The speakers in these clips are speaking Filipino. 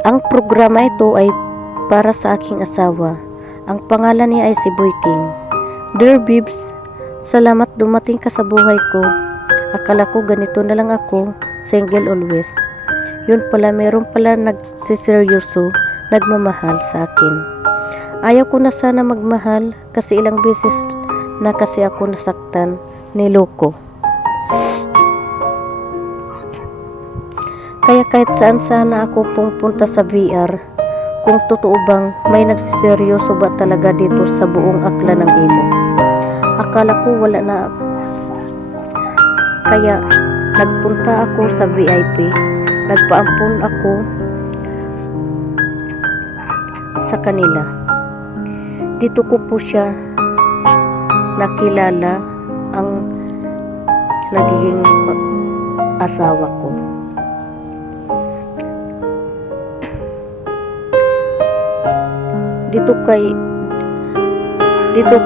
Ang programa ito ay para sa aking asawa. Ang pangalan niya ay si Boy King. Dear Bibs, salamat dumating ka sa buhay ko. Akala ko ganito na lang ako, single always. Yun pala, meron pala nagsiseryoso, nagmamahal sa akin. Ayaw ko na sana magmahal kasi ilang beses na kasi ako nasaktan, niloko. Kaya kahit saan sana ako pupunta sa VR, kung totoo bang may nagsiseryoso ba talaga dito sa buong akla ng imo. Akala ko wala na. Kaya nagpunta ako sa VIP, nagpaampun ako sa kanila. Dito ko po siya nakilala ang nagiging asawa ko. Dito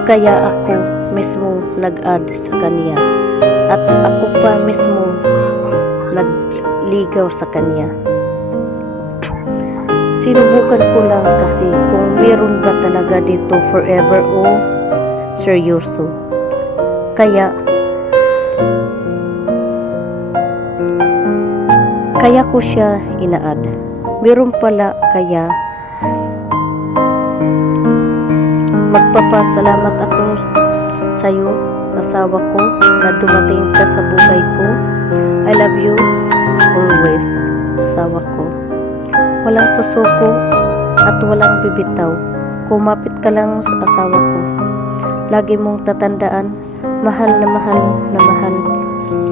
kaya ako mismo nag-add sa kanya at ako pa mismo nagligaw sa kanya. Sinubukan ko lang kasi kung meron ba talaga dito forever o seryoso. Kaya ko siya ina-add. Meron pala, kaya magpapasalamat ako sa iyo, asawa ko, na dumating ka sa buhay ko. I love you always, asawa ko. Walang susuko at walang bibitaw. Kumapit ka lang sa asawa ko. Lagi mong tatandaan, mahal na mahal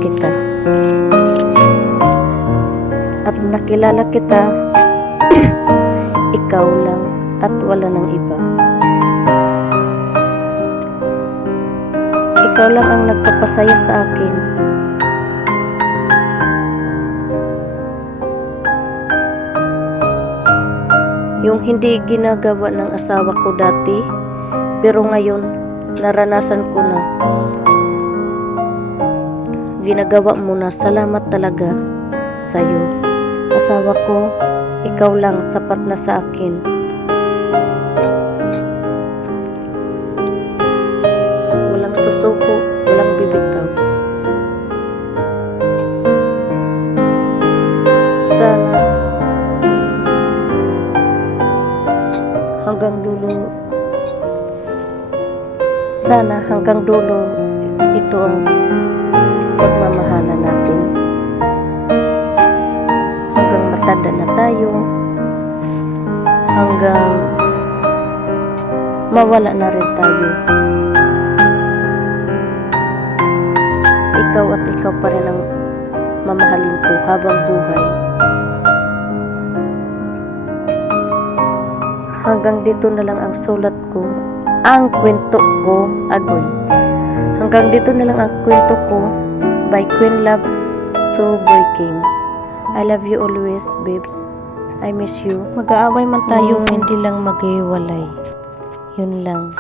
kita. At nakilala kita, ikaw lang at wala nang iba. Ikaw lang ang nagpapasaya sa akin. Yung hindi ginagawa ng asawa ko dati, pero ngayon naranasan ko na. Ginagawa mo na. Salamat talaga sa iyo. Asawa ko, ikaw lang sapat na sa akin. Walang susuko, walang bibitaw. Sana hanggang dulo ito ang pagmamahalan natin. Hanggang matanda na tayo, hanggang mawala na rin tayo. Ikaw at ikaw pa rin ang mamahalin ko habang buhay. Hanggang dito na lang ang sulat ko, ang kwento ko, agoy. Hanggang dito na lang ang kwento ko by Queen Love to Boy King. I love you always, babes. I miss you. Mag-aaway man tayo, hindi lang maghiwalay. Yun lang.